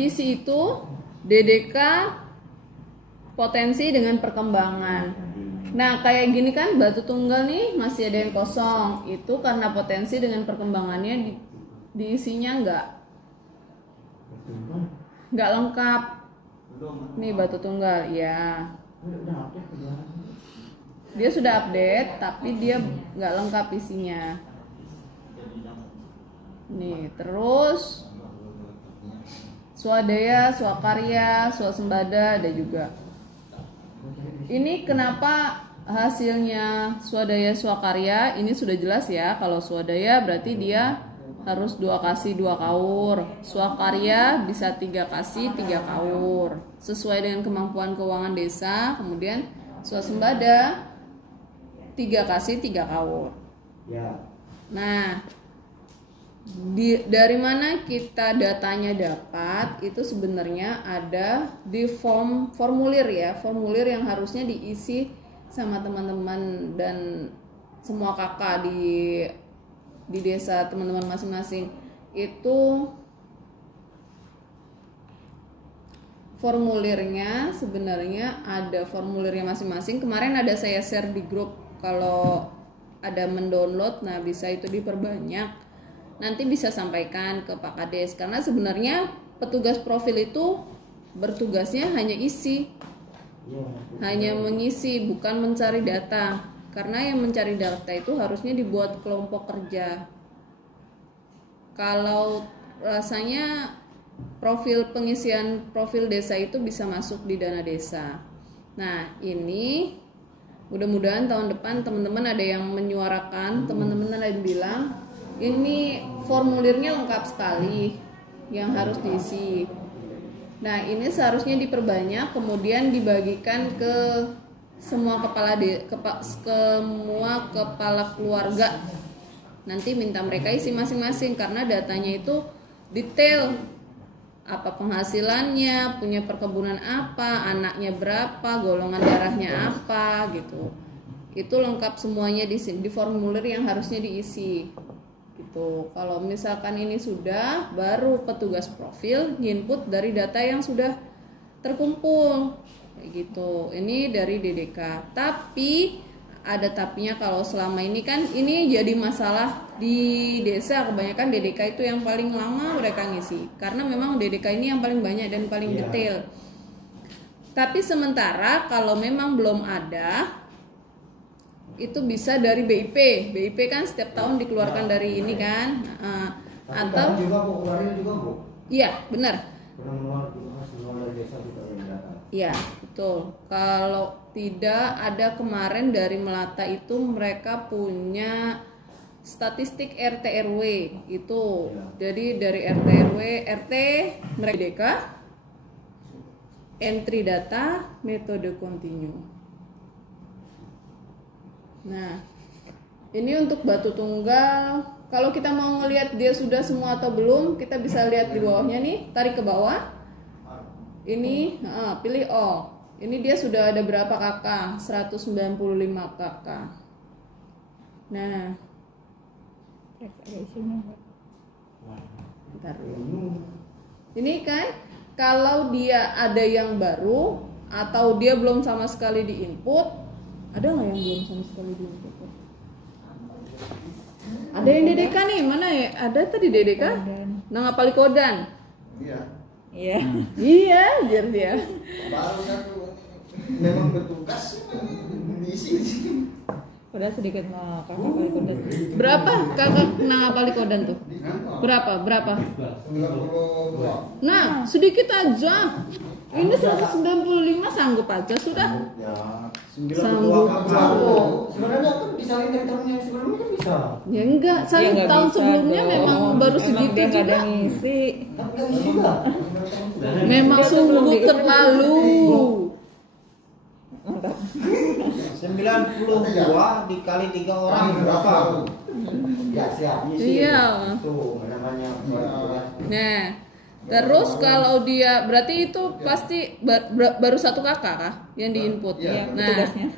diisi itu DDK potensi dengan perkembangan. Nah kayak gini kan batu tunggal nih masih ada yang kosong, itu karena potensi dengan perkembangannya diisinya nggak lengkap. Nih batu tunggal ya, dia sudah update tapi dia nggak lengkap isinya. Nih terus swadaya, swakarya, swasembada ada juga. Ini kenapa hasilnya swadaya swakarya? Ini sudah jelas ya, kalau swadaya berarti dia harus 2 kasih 2 kaur, swakarya bisa 3 kasih 3 kaur sesuai dengan kemampuan keuangan desa. Kemudian swasembada 3 kasih 3 kaur. Nah dari mana kita datanya dapat? Itu sebenarnya ada di formulir ya, formulir yang harusnya diisi sama teman-teman dan semua kakak di desa teman-teman masing-masing. Itu formulirnya sebenarnya ada formulirnya masing-masing. Kemarin ada saya share di grup, kalau ada mendownload, nah bisa itu diperbanyak. Nanti bisa sampaikan ke Pak Kades, karena sebenarnya petugas profil itu bertugasnya hanya isi, hanya mengisi, bukan mencari data. Karena yang mencari data itu harusnya dibuat kelompok kerja. Kalau rasanya pengisian profil desa itu bisa masuk di dana desa. Nah ini mudah-mudahan tahun depan teman-teman ada yang menyuarakan, teman-teman ada yang bilang ini formulirnya lengkap sekali yang harus diisi. Nah ini seharusnya diperbanyak, kemudian dibagikan ke semua kepala keluarga. Nanti minta mereka isi masing-masing, karena datanya itu detail, apa penghasilannya, punya perkebunan apa, anaknya berapa, golongan darahnya apa gitu. Itu lengkap semuanya di formulir yang harusnya diisi gitu. Kalau misalkan ini sudah, baru petugas profil input dari data yang sudah terkumpul kayak gitu. Ini dari DDK. Tapi ada tapinya, kalau selama ini kan ini jadi masalah di desa, kebanyakan DDK itu yang paling lama mereka ngisi, karena memang DDK ini yang paling banyak dan paling detail. Tapi sementara kalau memang belum ada, itu bisa dari BIP. BIP kan setiap tahun dikeluarkan dari ini kan, atau iya benar. Iya betul. Kalau tidak ada, kemarin dari Melata itu mereka punya statistik RT RW itu. Jadi dari RT RW, RT mereka entry data metode continue. Nah ini untuk batu tunggal, kalau kita mau ngelihat dia sudah semua atau belum, kita bisa lihat di bawahnya nih, tarik ke bawah ini, pilih all. Ini dia sudah ada berapa kakak, 195 kakak. Nah bentar. Ini kan kalau dia ada yang baru atau dia belum sama sekali di input, ada nggak yang belum sama sekali di input? Ada yang DDK nih, mana ya? Ada tadi DDK? Nang apali kodan? Iya. Iya, biar dia. Baru satu memang bertugas diisi. Padahal sedikit mah kakak apali kodan. Berapa kakak nang apali kodan tuh? Berapa? 92. Nah, sedikit aja. Ini 195 sanggup aja sudah. Sanggup. Sebenarnya kan disalin dari tahun yang sebelumnya kan bisa. Ya enggak, saya Ya, tahun bisa sebelumnya dong. memang baru Memang segitu dia nggak ada juga. ngisi. Tapi kan juga. Memang Dia tuh sungguh belum diisi terlalu. 92 dikali 3 orang berapa? Ya siap. Iya. Tuh namanya. Nah, terus kalau dia berarti itu pasti baru satu kakak kah yang diinput? Iya. Nah, Tugasnya.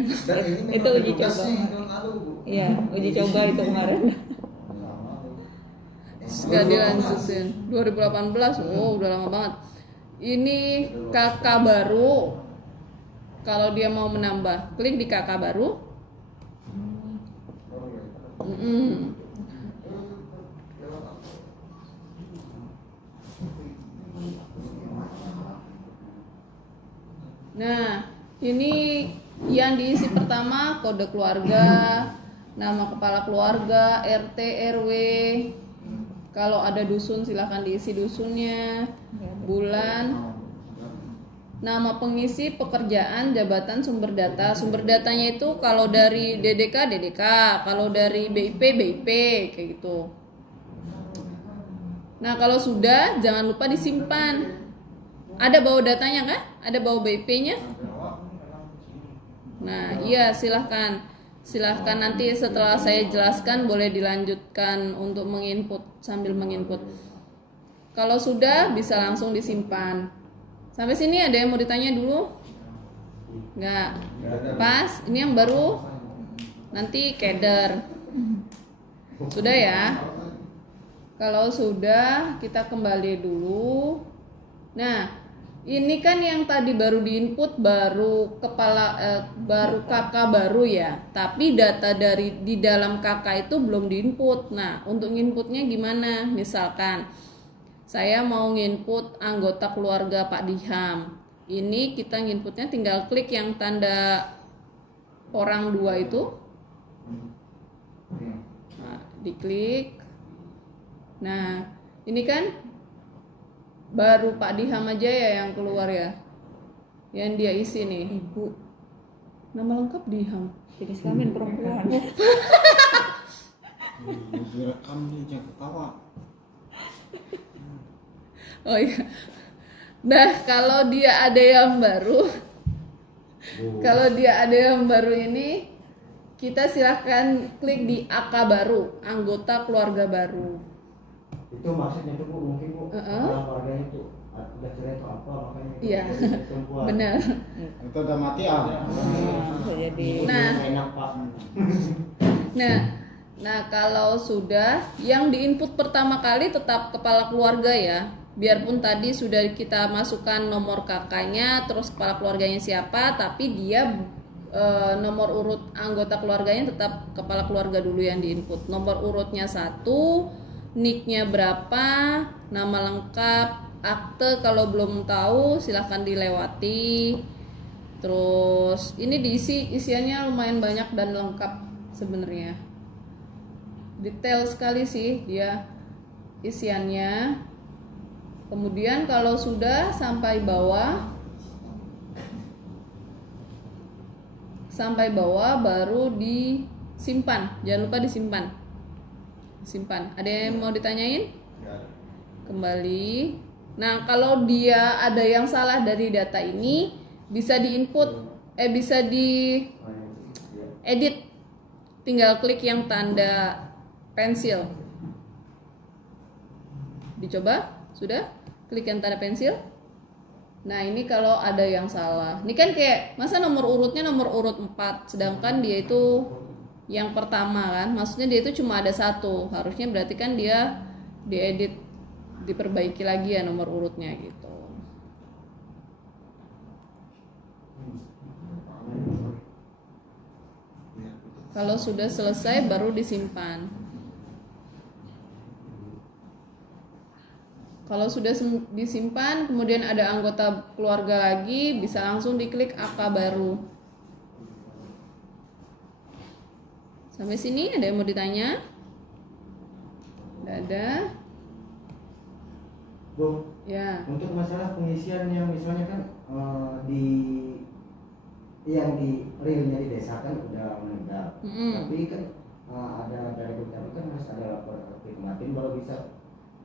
Dan ini Itu uji coba. Iya, uji coba itu kemarin. Gak dilanjutin. 2018. Oh, udah lama banget. Ini kakak baru. Kalau dia mau menambah, klik di kakak baru. Nah, ini yang diisi pertama kode keluarga, nama kepala keluarga, RT, RW. Kalau ada dusun silahkan diisi dusunnya, bulan, nama pengisi, pekerjaan, jabatan, sumber data. Sumber datanya itu kalau dari DDK, DDK, kalau dari BIP, BIP, kayak gitu. Nah, kalau sudah jangan lupa disimpan. Ada bawa datanya kan? Ada bawa BIP-nya? Nah, iya silahkan. Silahkan nanti setelah saya jelaskan boleh dilanjutkan untuk menginput sambil menginput. Kalau sudah bisa langsung disimpan. Sampai sini ada yang mau ditanya dulu? Enggak. Pas, ini yang baru nanti keder. Sudah ya? Kalau sudah kita kembali dulu. Nah, ini kan yang tadi baru diinput baru baru kakak baru ya. Tapi data dari di dalam kakak itu belum diinput. Nah, untuk inputnya gimana? Misalkan saya mau nginput anggota keluarga Pak Diham. Ini kita nginputnya tinggal klik yang tanda orang 2 itu. Nah, diklik. Nah, ini kan baru Pak Diham aja ya yang keluar ya. Yang dia isi nih. Ibu. Nama lengkap Diham. Jenis kelamin perempuan. Direkam nih, jangan ketawa. Oh iya. Nah, kalau dia ada yang baru, ini kita silahkan klik di AK baru, anggota keluarga baru. Itu maksudnya tuh Bu, mungkin Bu, orang keluarganya itu udah cerai atau apa makanya itu Iya, perempuan. benar. Itu udah mati ah. Bisa jadi. Nah. Enak Pak. Nah, kalau sudah, yang diinput pertama kali tetap kepala keluarga ya. Biarpun tadi sudah kita masukkan nomor kakaknya, terus kepala keluarganya siapa, tapi dia nomor urut anggota keluarganya tetap kepala keluarga dulu yang diinput. Nomor urutnya 1, nicknya berapa, nama lengkap, akte kalau belum tahu silahkan dilewati. Terus ini isiannya lumayan banyak dan lengkap sebenarnya. Detail sekali sih dia isiannya. Kemudian kalau sudah sampai bawah baru disimpan. Jangan lupa disimpan. Simpan. Ada yang mau ditanyain? Kembali. Nah, kalau dia ada yang salah dari data ini bisa diinput, bisa diedit. Tinggal klik yang tanda pensil. Dicoba? Sudah? Klik yang tanda pensil. Nah, ini kalau ada yang salah. Ini kan kayak masa nomor urutnya nomor urut 4, sedangkan dia itu yang pertama kan. Maksudnya dia itu cuma ada 1. Harusnya berarti kan dia diedit, diperbaiki lagi ya nomor urutnya gitu. Kalau sudah selesai baru disimpan. Kalau sudah disimpan, kemudian ada anggota keluarga lagi, bisa langsung diklik AK baru. Sampai sini ada yang mau ditanya? Tidak ada? Bu, Ya. untuk masalah pengisian yang misalnya kan yang di realnya di desa kan udah meninggal, tapi kan ada dari dukcapil kan harus ada lapor kematian baru bisa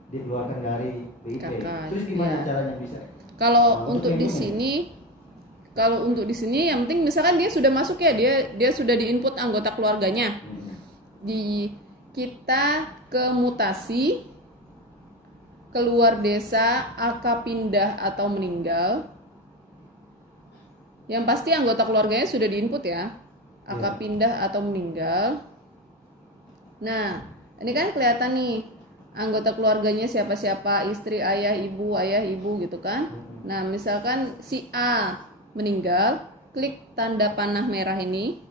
dikeluarkan dari BIP. Kakak, Terus gimana ya. caranya bisa? Kalau untuk di sini, yang penting misalkan dia sudah masuk ya, dia sudah diinput anggota keluarganya. Kita ke mutasi, keluar desa, AK pindah atau meninggal. Yang pasti anggota keluarganya sudah diinput ya, AK pindah atau meninggal. Nah, ini kan kelihatan nih anggota keluarganya siapa-siapa, istri, ayah, ibu gitu kan. Nah, misalkan si A meninggal, klik tanda panah merah ini.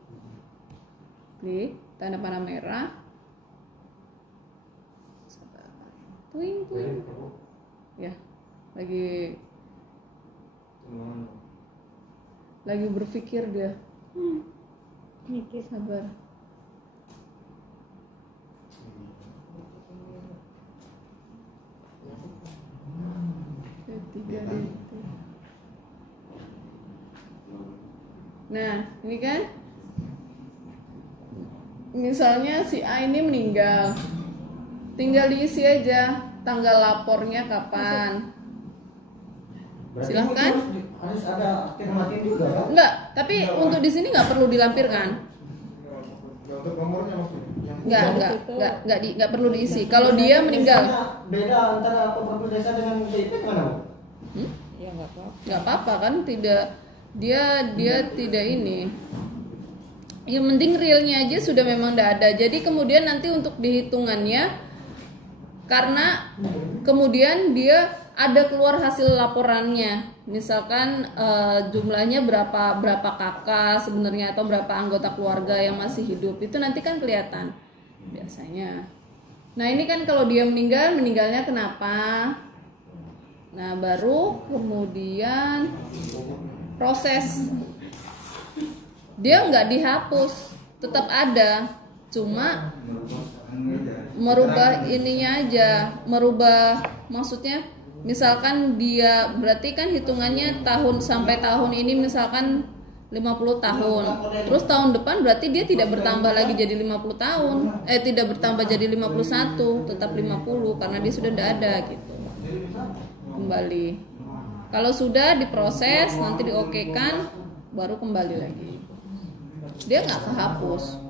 Klik tanda panah merah. Tuing. Ya, lagi berpikir dia. Mikir. Sabar. Nah, ini kan misalnya si A ini meninggal, tinggal diisi aja tanggal lapornya kapan. Berarti Silahkan. harus ada aktif kematian juga kan? Enggak, tapi untuk di sini nggak perlu dilampirkan. Untuk nomornya maksudnya. Nggak perlu diisi. Kalau dia meninggal, Beda antara pembantu desa dengan BIP mana, Bu? Ya nggak apa-apa. nggak apa-apa kan, tidak dia tidak ini. Yang penting realnya aja sudah memang tidak ada. Jadi kemudian nanti untuk dihitungannya, karena kemudian dia ada keluar hasil laporannya, misalkan jumlahnya berapa kakak sebenarnya atau berapa anggota keluarga yang masih hidup, itu nanti kan kelihatan biasanya. Nah ini kan kalau dia meninggalnya kenapa? Nah baru kemudian proses, dia nggak dihapus, tetap ada, cuma merubah ininya aja, merubah maksudnya. Misalkan dia berarti kan hitungannya tahun sampai tahun ini misalkan 50 tahun. Terus tahun depan berarti dia tidak bertambah lagi jadi 50 tahun. Tidak bertambah jadi 51, tetap 50 karena dia sudah tidak ada gitu. Kembali. Kalau sudah diproses nanti diokekan baru kembali lagi. Dia nggak kehapus.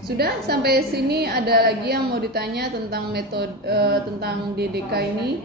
Sudah sampai sini ada lagi yang mau ditanya tentang metode tentang DDK ini?